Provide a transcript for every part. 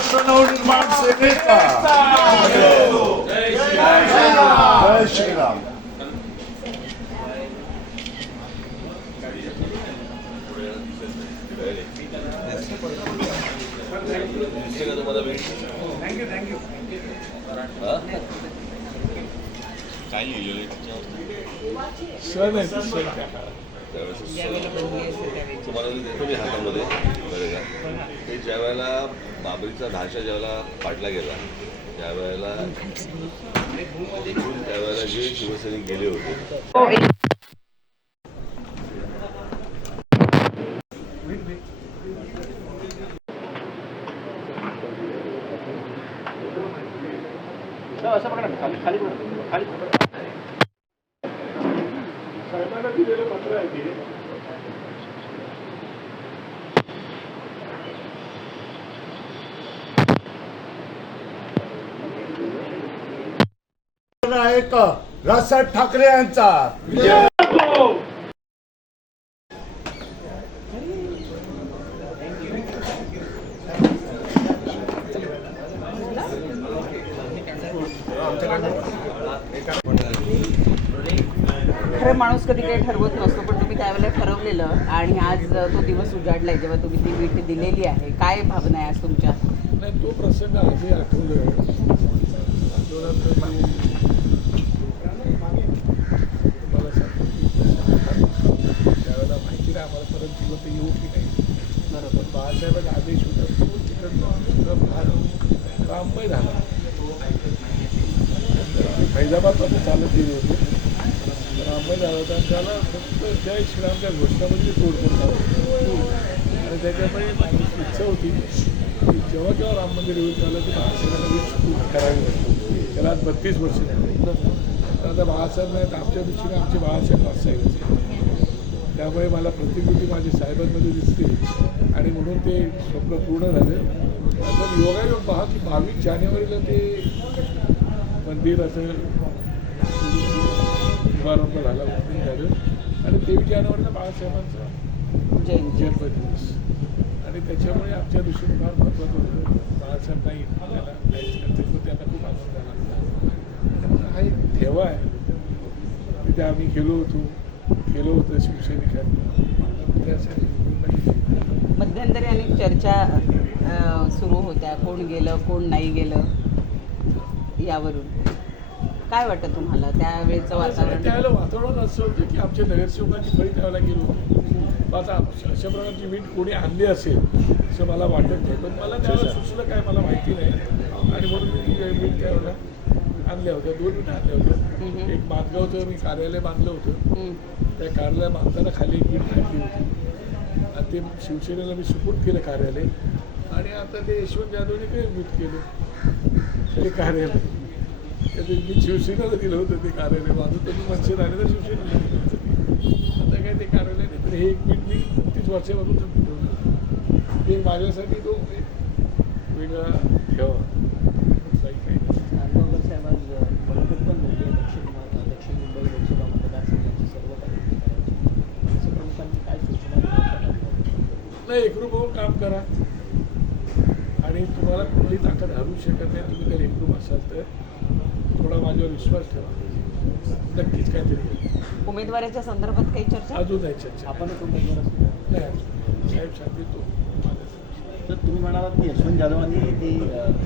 National Manzanita. Beş gram. Thank you, thank you. Şöyle bir şey daha. आहे तो सण त्या काळात. तुम्हाला मी देतो मी हातामध्ये का ते ज्या वेळेला बाबरीचा ढाचा ज्यावेळेला पाडला गेला त्यावेळेला त्यावेळेला जे शिवसैनिक गेले होते साहेबांना दिलेलं पत्र आहे ते. आहे का राजसाहेब ठाकरे यांचा. खरं माणूस कधी काही ठरवत नसतो पण तुम्ही त्यावेळेला ठरवलेलं आणि आज तो दिवस उजाडलाय जेव्हा तुम्ही ती भेट दिलेली आहे. काय भावना आहे आज तुमच्या? नाही तो प्रसंग आजही आठवलं तुम्हाला सांगतो त्यावेळेला माहिती नाही आम्हाला परत जिवंत येऊ की नाही बरोबर. पण बाळासाहेबांचा आदेश होता तो सगळं फार राममय झाला. फैजाबादपासून चालत गेले होते. राममय झाला होता त्याला फक्त जय श्रीरामच्या घोषणामध्ये तोड करतात. आणि त्याच्यामुळे माझी इच्छा होती की जेव्हा जेव्हा राम मंदिर येऊन झालं ते बाळासाहेबांना वीज करावी लागतो त्याला आज बत्तीस वर्ष झाली. तर आता बाळासाहेब नाहीत आमच्या दृष्टीने आमचे बाळासाहेब राजसाहेबांचे त्यामुळे मला प्रतिकृती माझ्या साहेबांमध्ये दिसते. आणि म्हणून ते स्वप्न पूर्ण झाले. आता योगायोग पहा की बावीस जानेवारीला ते मंदिर असं शुभारंभ झाला मंदिर झालं. आणि तेवीस जानेवारीला बाळासाहेबांचा जन्मदिवस. आणि त्याच्यामुळे आमच्या दृष्टीने फार महत्त्वाचं होतं. बाळासाहेब नाही त्याला काहीच त्यांना खूप आनंद झाला. हा एक ठेवा आहे. तिथे आम्ही गेलो होतो. गेलो होतो शिवसैनिकांनी. त्यासाठी मध्यंतरी अनेक चर्चा सुरू होत्या. कोण गेलं कोण नाही गेलं यावरून. काय वाटतं तुम्हाला त्यावेळेचं वातावरण? त्यावेळेला वातावरण असं होतं की आमच्या नगरसेवकांची फळी त्यावेळेला गेलो होतो. आता अशा प्रकारची वीट कोणी आणली असेल असं मला वाटत नाही. पण मला त्यावेळेला सुचलं काय मला माहिती नाही. आणि म्हणून मी ती वीट त्यावेळेला आणल्या होत्या दोन वीट आणल्या होत्या. एक मातगावचं मी कार्यालय बांधलं होतं. त्या कार्यालय बांधताना खाली एक वीट टाकली होती. आणि ते शिवसेनेला मी सुपूर्द केलं कार्यालय. आणि आता ते यशवंत जाधवने काही वीट केलं? ते कार्यालय. मी शिवसेनेला दिलं होतं ते कार्यालय. माझं तर मी मनसे आले तर शिवसेनेला दिलं होतं आता काय ते कार्यालय नाही तर हे एक वीट मी तीस वर्षापासून ठेवलं ते माझ्यासाठी तो वेगळा ठेवा काही नांदगावकर साहेब आज पण दक्षिण मा- दक्षिण मुंबई लोकसभा मतदारसंघाची सर्व काही काय सूचना? नाही एकरूप होऊन काम करा. आणि तुम्हाला कुठली ताकद हरू शकत नाही. तुम्ही जर एकरूप असाल तर. थोडा माझ्यावर विश्वास ठेवा. नक्कीच काहीतरी. उमेदवाराच्या संदर्भात काही चर्चा? अजून नाही चर्चा. असू नाही साहेब सांगतील तो तर तुम्ही म्हणालात की यशवंत जाधवांनी ती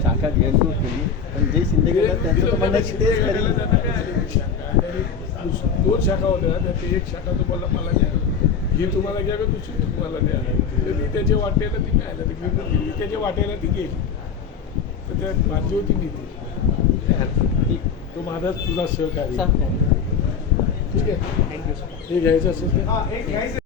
शाखा गैरसोय केली पण जे शिंदे गेले त्यांचं तर म्हणणं आहे. शाखा. दोन शाखा होत्या त्यात एक शाखा तुम्हाला मला द्या. ही तुम्हाला घ्या का दुसरी तुम्हाला द्या? तर ती त्याच्या वाटेला ती काय ती त्याच्या वाटेला ती गेली. तर त्यात माझी होती मी ती. तो माझाच तुला सहकारी. सहकारी ठीक आहे? हे घ्यायचं असेल तर?